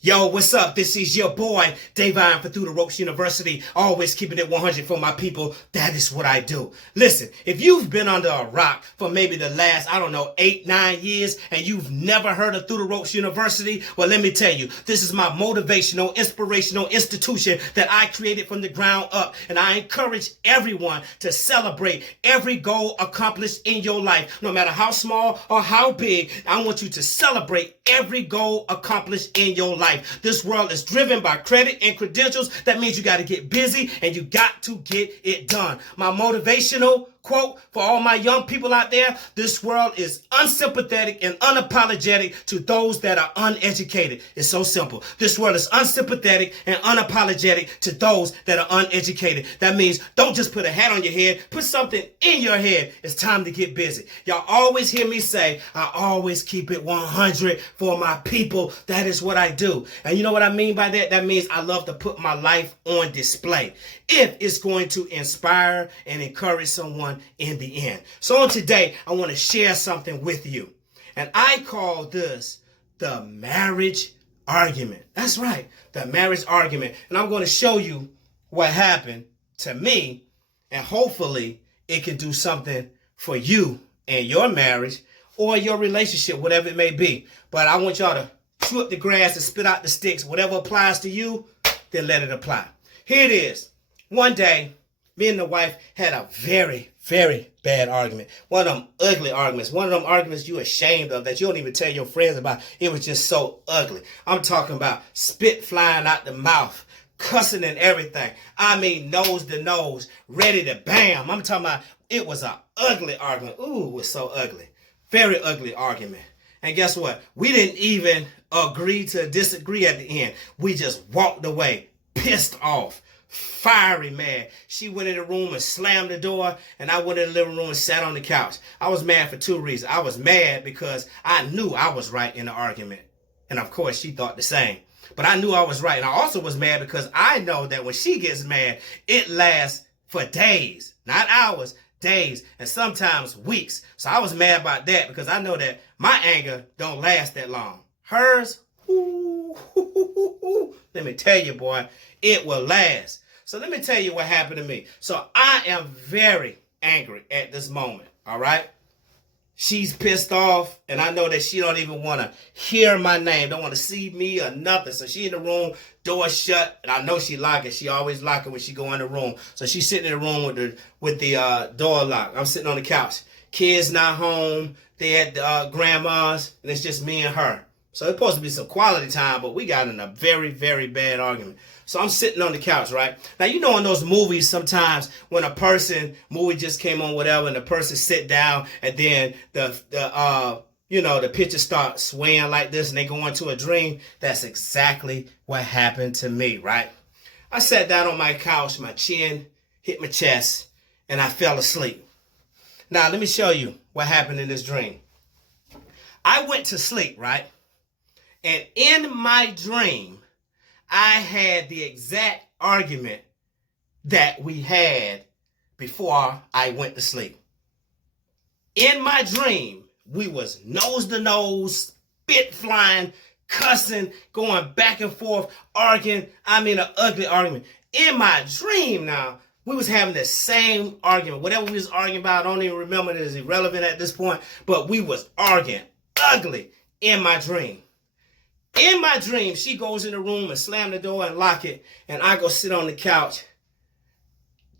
Yo, what's up? This is your boy, DAVYNE for Through the Ropes University. Always keeping it 100 for my people. That is what I do. Listen, if you've been under a rock for maybe the last, 8, 9 years, and you've never heard of Through the Ropes University, well, let me tell you, this is my motivational, inspirational institution that I created from the ground up. And I encourage everyone to celebrate every goal accomplished in your life. No matter how small or how big, I want you to celebrate every goal accomplished in your life. This world is driven by credit and credentials. That means you got to get busy and you got to get it done. My motivational quote for all my young people out there: this world is unsympathetic and unapologetic to those that are uneducated. It's so simple. This world is unsympathetic and unapologetic to those that are uneducated. That means don't just put a hat on your head, put something in your head. It's time to get busy. Y'all always hear me say, I always keep it 100 for my people. That is what I do. And you know what I mean by that? That means I love to put my life on display if it's going to inspire and encourage someone in the end. So on today, I want to share something with you. And I call this the marriage argument. That's right, the marriage argument. And I'm going to show you what happened to me, and hopefully it can do something for you and your marriage or your relationship, whatever it may be. But I want y'all to chew up the grass and spit out the sticks. Whatever applies to you, then let it apply. Here it is. One day, me and the wife had a very, very bad argument. One of them ugly arguments. One of them arguments you're ashamed of that you don't even tell your friends about. It was just so ugly. I'm talking about spit flying out the mouth, cussing and everything. I mean, nose to nose, ready to bam. I'm talking about it was an ugly argument. Ooh, it was so ugly. Very ugly argument. And guess what? We didn't even agree to disagree at the end. We just walked away, pissed off, fiery mad. She went in the room and slammed the door, and I went in the living room and sat on the couch. I was mad for two reasons. I was mad because I knew I was right in the argument. And of course, she thought the same. But I knew I was right. And I also was mad because I know that when she gets mad, it lasts for days, not hours, days, and sometimes weeks. So I was mad about that because I know that my anger don't last that long. Hers, let me tell you, boy, it will last. So let me tell you what happened to me. So I am very angry at this moment, all right? She's pissed off, and I know that she don't even want to hear my name, don't want to see me or nothing. So she in the room, door shut, and I know she lock it. She always lock it when she go in the room. So she's sitting in the room with the door locked. I'm sitting on the couch. Kids not home. They at grandma's, and it's just me and her. So it's supposed to be some quality time, but we got in a very, very bad argument. So I'm sitting on the couch, right? Now, you know in those movies sometimes when movie just came on, whatever, and the person sit down and then the picture starts swaying like this and they go into a dream. That's exactly what happened to me, right? I sat down on my couch, my chin hit my chest, and I fell asleep. Now, let me show you what happened in this dream. I went to sleep, right? And in my dream, I had the exact argument that we had before I went to sleep. In my dream, we was nose to nose, spit flying, cussing, going back and forth, arguing. I mean, an ugly argument. In my dream now, we was having the same argument. Whatever we was arguing about, I don't even remember. It is irrelevant at this point. But we was arguing ugly in my dream. In my dream, she goes in the room and slam the door and lock it, and I go sit on the couch,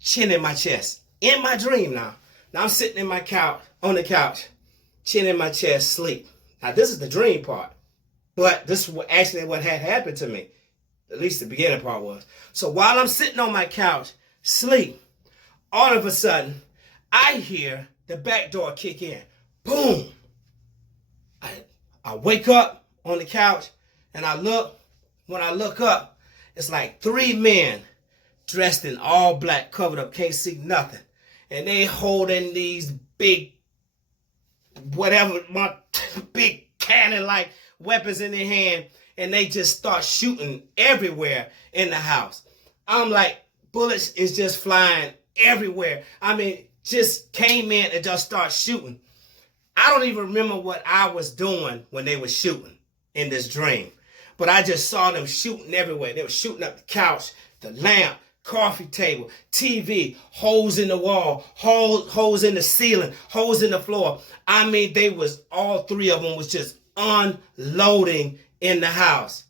chin in my chest. In my dream now. Now I'm sitting on the couch, chin in my chest, sleep. Now this is the dream part, but this is actually what had happened to me. At least the beginning part was. So while I'm sitting on my couch, sleep, all of a sudden, I hear the back door kick in. Boom. I wake up on the couch, and I look. When I look up, it's like 3 men dressed in all black, covered up, can't see nothing. And they holding these big cannon-like weapons in their hand, and they just start shooting everywhere in the house. I'm like, bullets is just flying everywhere. I mean, just came in and just start shooting. I don't even remember what I was doing when they were shooting in this dream. But I just saw them shooting everywhere. They were shooting up the couch, the lamp, coffee table, TV, holes in the wall, holes in the ceiling, holes in the floor. I mean, they was, all three of them was just unloading in the house.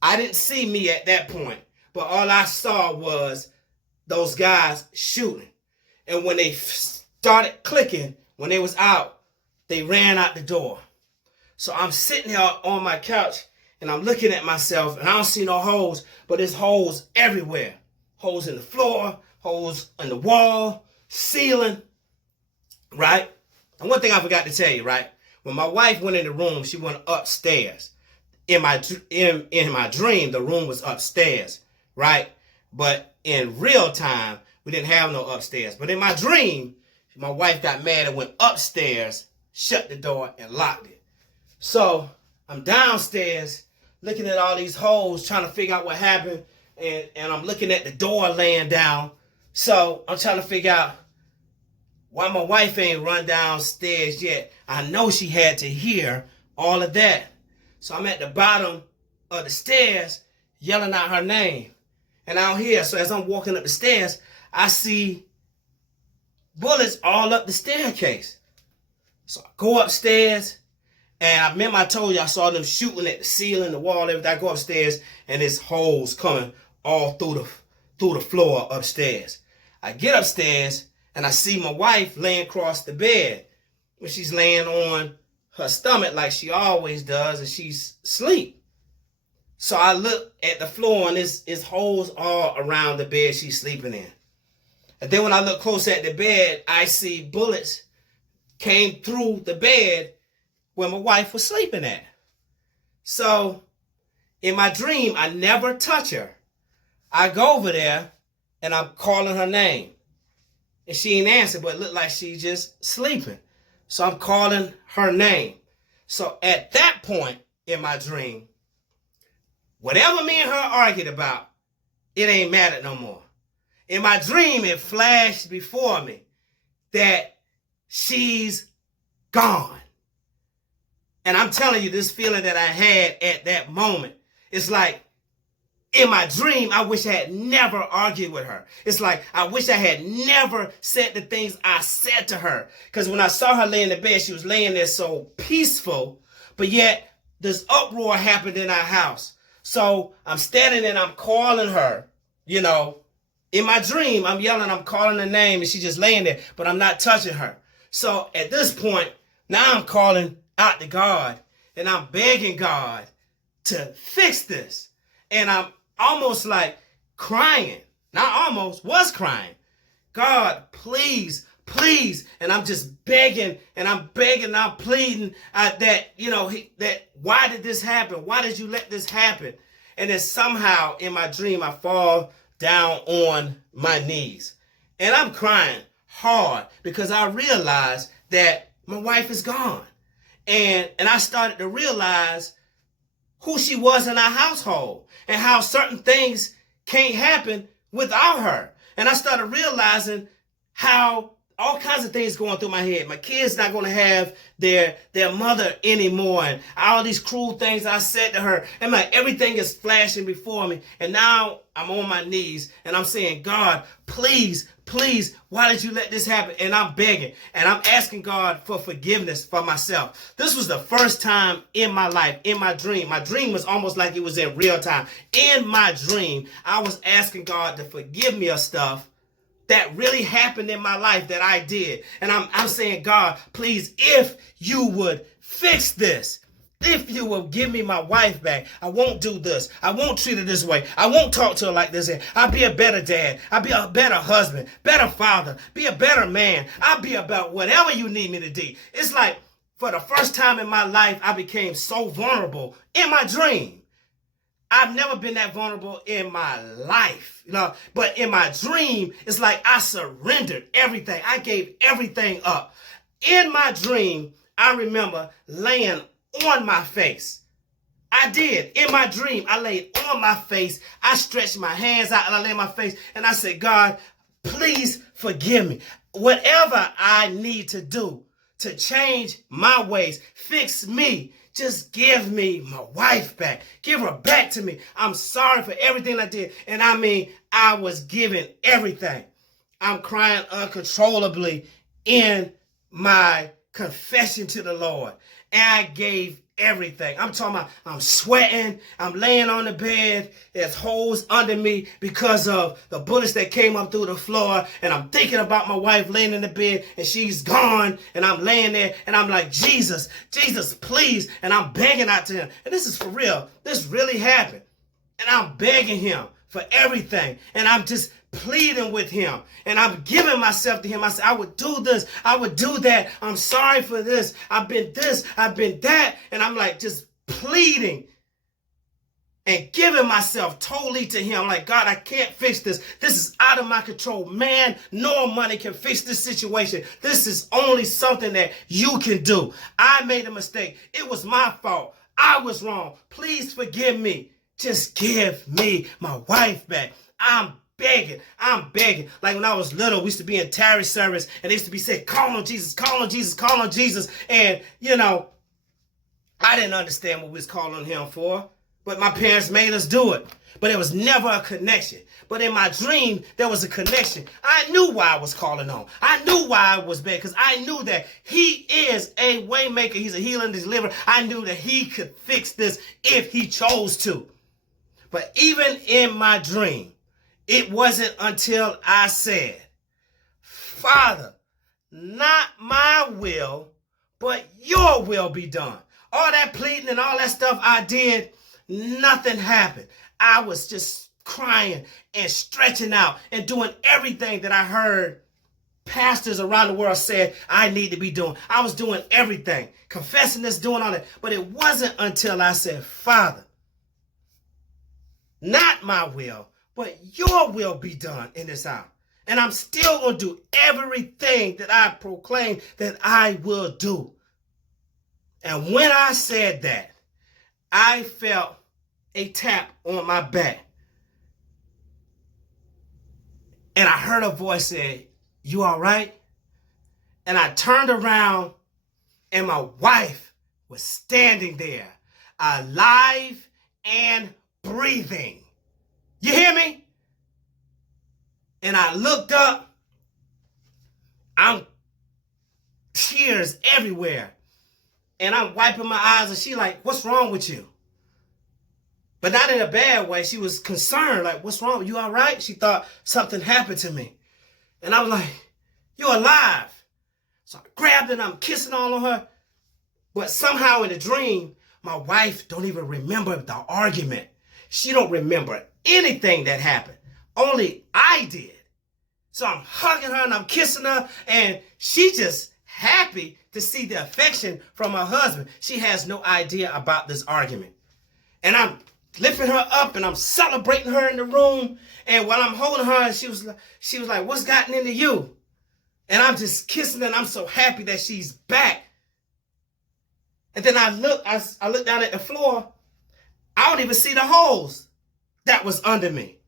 I didn't see me at that point, but all I saw was those guys shooting. And when they started clicking, when they was out, they ran out the door. So I'm sitting here on my couch and I'm looking at myself and I don't see no holes, but there's holes everywhere. Holes in the floor, holes in the wall, ceiling, right? And one thing I forgot to tell you, right? When my wife went in the room, she went upstairs. In my dream, the room was upstairs, right? But in real time, we didn't have no upstairs. But in my dream, my wife got mad and went upstairs, shut the door, and locked it. So I'm downstairs looking at all these holes, trying to figure out what happened. And I'm looking at the door laying down. So I'm trying to figure out why my wife ain't run downstairs yet. I know she had to hear all of that. So I'm at the bottom of the stairs yelling out her name. And I don't hear. So as I'm walking up the stairs, I see bullets all up the staircase. So I go upstairs. And I remember I told you I saw them shooting at the ceiling, the wall, everything. I go upstairs and there's holes coming all through the floor upstairs. I get upstairs and I see my wife laying across the bed. When she's laying on her stomach like she always does and she's asleep. So I look at the floor and there's holes all around the bed she's sleeping in. And then when I look close at the bed, I see bullets came through the bed where my wife was sleeping at. So in my dream, I never touch her. I go over there and I'm calling her name. And she ain't answer, but it looked like she just sleeping. So I'm calling her name. So at that point in my dream, whatever me and her argued about, it ain't mattered no more. In my dream, it flashed before me that she's gone. And I'm telling you, this feeling that I had at that moment, it's like, in my dream, I wish I had never argued with her. It's like, I wish I had never said the things I said to her. Because when I saw her lay in the bed, she was laying there so peaceful, but yet this uproar happened in our house. So I'm standing and I'm calling her, you know, in my dream, I'm yelling, I'm calling her name, and she's just laying there, but I'm not touching her. So at this point, now I'm calling out to God, and I'm begging God to fix this. And I'm almost like crying. Not almost, was crying. God, please, please. And I'm just begging, and I'm pleading that, you know, that why did this happen? Why did you let this happen? And then somehow in my dream, I fall down on my knees. And I'm crying hard because I realized that my wife is gone. And I started to realize who she was in our household and how certain things can't happen without her. And I started realizing how all kinds of things going through my head. My kids not going to have their mother anymore, and all these cruel things I said to her. And like everything is flashing before me. And now I'm on my knees and I'm saying, God, please, please, why did you let this happen? And I'm begging and I'm asking God for forgiveness for myself. This was the first time in my life, in my dream. My dream was almost like it was in real time. In my dream, I was asking God to forgive me of stuff that really happened in my life that I did. And I'm saying, God, please, if you would fix this, if you will give me my wife back, I won't do this. I won't treat her this way. I won't talk to her like this. I'll be a better dad. I'll be a better husband, better father, be a better man. I'll be about whatever you need me to do. It's like for the first time in my life, I became so vulnerable in my dream. I've never been that vulnerable in my life, you know, but in my dream, it's like I surrendered everything. I gave everything up. In my dream, I remember laying on my face. I did. In my dream, I laid on my face. I stretched my hands out and I lay on my face and I said, God, please forgive me. Whatever I need to do to change my ways, fix me, just give me my wife back. Give her back to me. I'm sorry for everything I did. And I mean, I was giving everything. I'm crying uncontrollably in my confession to the Lord. And I gave everything. I'm talking about, I'm sweating. I'm laying on the bed. There's holes under me because of the bullets that came up through the floor. And I'm thinking about my wife laying in the bed and she's gone. And I'm laying there and I'm like, Jesus, Jesus, please. And I'm begging out to him. And this is for real. This really happened. And I'm begging him for everything. And I'm just pleading with him. And I'm giving myself to him. I said, I would do this. I would do that. I'm sorry for this. I've been this. I've been that. And I'm like just pleading and giving myself totally to him. Like, God, I can't fix this. This is out of my control. Man, no money can fix this situation. This is only something that you can do. I made a mistake. It was my fault. I was wrong. Please forgive me. Just give me my wife back. I'm begging. Like when I was little, we used to be in tarry service and they used to be saying, call on Jesus, call on Jesus, call on Jesus. And, you know, I didn't understand what we was calling on him for, but my parents made us do it. But there was never a connection. But in my dream, there was a connection. I knew why I was calling on. I knew why I was bad because I knew that he is a way maker. He's a healer and deliverer. I knew that he could fix this if he chose to. But even in my dream, it wasn't until I said, Father, not my will, but your will be done. All that pleading and all that stuff I did, nothing happened. I was just crying and stretching out and doing everything that I heard pastors around the world said I need to be doing. I was doing everything, confessing this, doing all that. But it wasn't until I said, Father, not my will, but your will be done in this hour. And I'm still going to do everything that I proclaim that I will do. And when I said that, I felt a tap on my back. And I heard a voice say, you all right? And I turned around and my wife was standing there, alive and breathing. You hear me? And I looked up. I'm tears everywhere. And I'm wiping my eyes and she like, what's wrong with you? But not in a bad way. She was concerned, like, what's wrong? You all right? She thought something happened to me. And I was like, you're alive. So I grabbed her and I'm kissing all on her. But somehow in the dream, my wife don't even remember the argument. She don't remember anything that happened. Only I did. So I'm hugging her and I'm kissing her. And she just happy to see the affection from her husband. She has no idea about this argument. And I'm lifting her up and I'm celebrating her in the room. And while I'm holding her, she was like, what's gotten into you? And I'm just kissing her and I'm so happy that she's back. And then I look down at the floor. I don't even see the holes that was under me.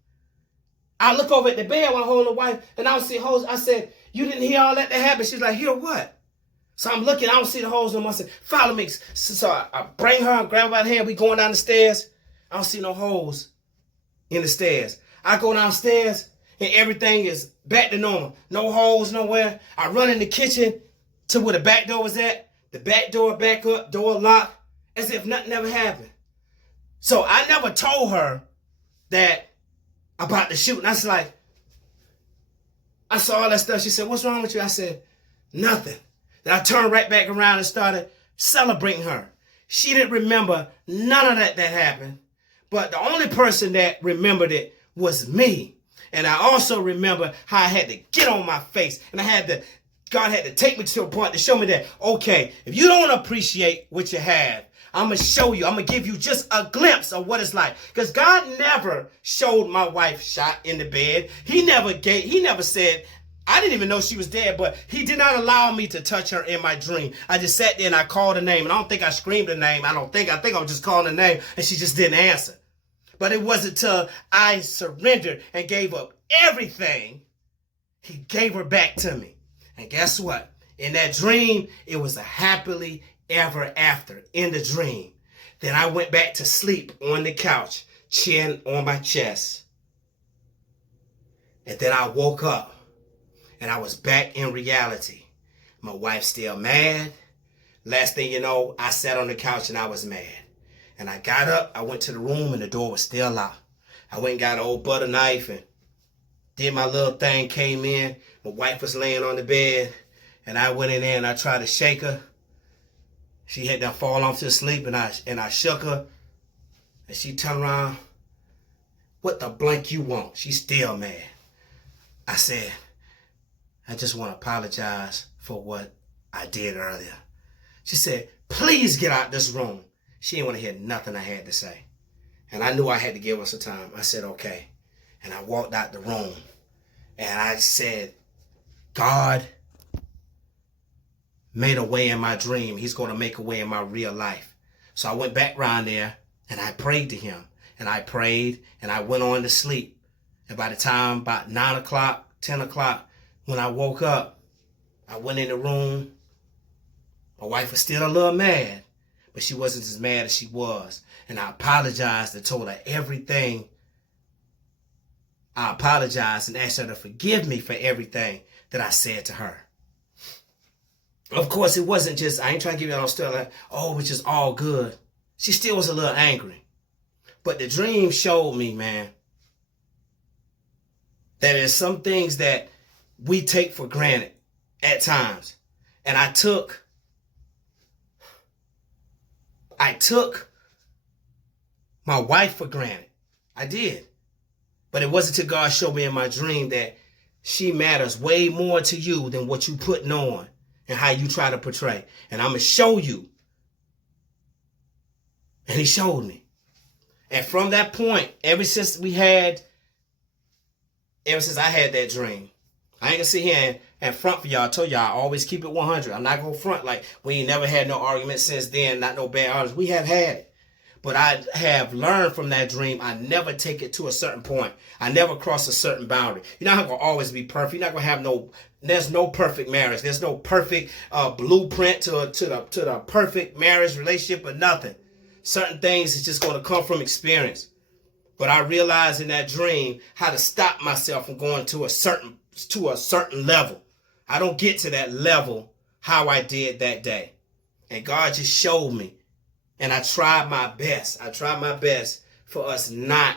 I look over at the bed while I'm holding the wife and I don't see holes. I said, you didn't hear all that happened? She's like, hear what? So I'm looking, I don't see the holes no more. I said, follow me. So I bring her, grab her by the hand. We going down the stairs. I don't see no holes in the stairs. I go downstairs and everything is back to normal. No holes nowhere. I run in the kitchen to where the back door was at. The back door back up, door locked, as if nothing ever happened. So I never told her that about the shooting. I was like, I saw all that stuff. She said, what's wrong with you? I said, nothing. Then I turned right back around and started celebrating her. She didn't remember none of that happened. But the only person that remembered it was me. And I also remember how I had to get on my face. And God had to take me to a point to show me that, okay, if you don't appreciate what you have, I'm going to show you. I'm going to give you just a glimpse of what it's like. Because God never showed my wife shot in the bed. He never said, I didn't even know she was dead, but he did not allow me to touch her in my dream. I just sat there and I called her name. And I don't think I screamed her name. I think I was just calling her name and she just didn't answer. But it wasn't until I surrendered and gave up everything, he gave her back to me. And guess what? In that dream, it was a happily ever after in the dream. Then I went back to sleep on the couch, chin on my chest. And then I woke up and I was back in reality. My wife's still mad. Last thing you know, I sat on the couch and I was mad. And I got up, I went to the room and the door was still locked. I went and got an old butter knife and did my little thing, came in. My wife was laying on the bed and I went in there and I tried to shake her. She had done fall off to sleep and I shook her. And she turned around, "What the blank you want?" She's still mad. I said, "I just want to apologize for what I did earlier." She said, "Please get out this room." She didn't want to hear nothing I had to say. And I knew I had to give her some time. I said, "Okay." And I walked out the room. And I said, God made a way in my dream. He's going to make a way in my real life. So I went back around there and I prayed to him. And I prayed and I went on to sleep. And by the time about 9 o'clock, 10 o'clock, when I woke up, I went in the room. My wife was still a little mad, but she wasn't as mad as she was. And I apologized and told her everything. I apologized and asked her to forgive me for everything that I said to her. Of course, it wasn't just, I ain't trying to give you no story like, oh, it's just all good. She still was a little angry. But the dream showed me, man, that there's some things that we take for granted at times. And I took my wife for granted. I did. But it wasn't until God showed me in my dream that she matters way more to you than what you putting on and how you try to portray. And I'm going to show you. And he showed me. And from that point, ever since I had that dream, I ain't going to sit here and front for y'all. I told y'all, I always keep it 100. I'm not going to front like we ain't never had no argument since then, not no bad arguments. We have had it. But I have learned from that dream, I never take it to a certain point. I never cross a certain boundary. You're not going to always be perfect. You're not going to have there's no perfect marriage. There's no perfect blueprint to the perfect marriage relationship or nothing. Certain things is just going to come from experience. But I realized in that dream how to stop myself from going to a certain level. I don't get to that level how I did that day. And God just showed me. And I tried my best. I tried my best for us not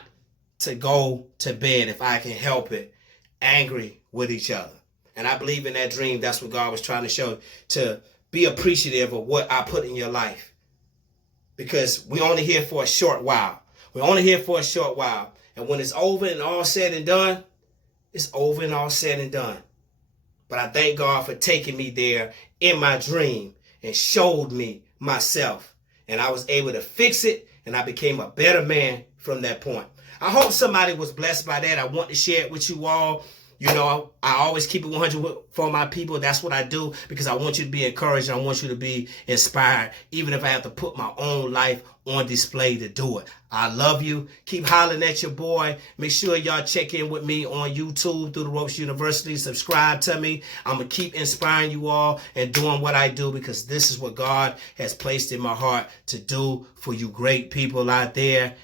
to go to bed, if I can help it, angry with each other. And I believe in that dream, that's what God was trying to show, to be appreciative of what I put in your life. Because we're only here for a short while. We're only here for a short while. And when it's over and all said and done, it's over and all said and done. But I thank God for taking me there in my dream and showed me myself. And I was able to fix it, and I became a better man from that point. I hope somebody was blessed by that. I want to share it with you all. You know, I always keep it 100 for my people. That's what I do because I want you to be encouraged. I want you to be inspired, even if I have to put my own life on display to do it. I love you. Keep hollering at your boy. Make sure y'all check in with me on YouTube through the Ropes University. Subscribe to me. I'm going to keep inspiring you all and doing what I do because this is what God has placed in my heart to do for you great people out there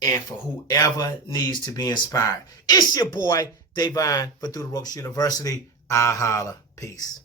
and for whoever needs to be inspired. It's your boy, DAVYNE, for Through the Ropes University. I holla. Peace.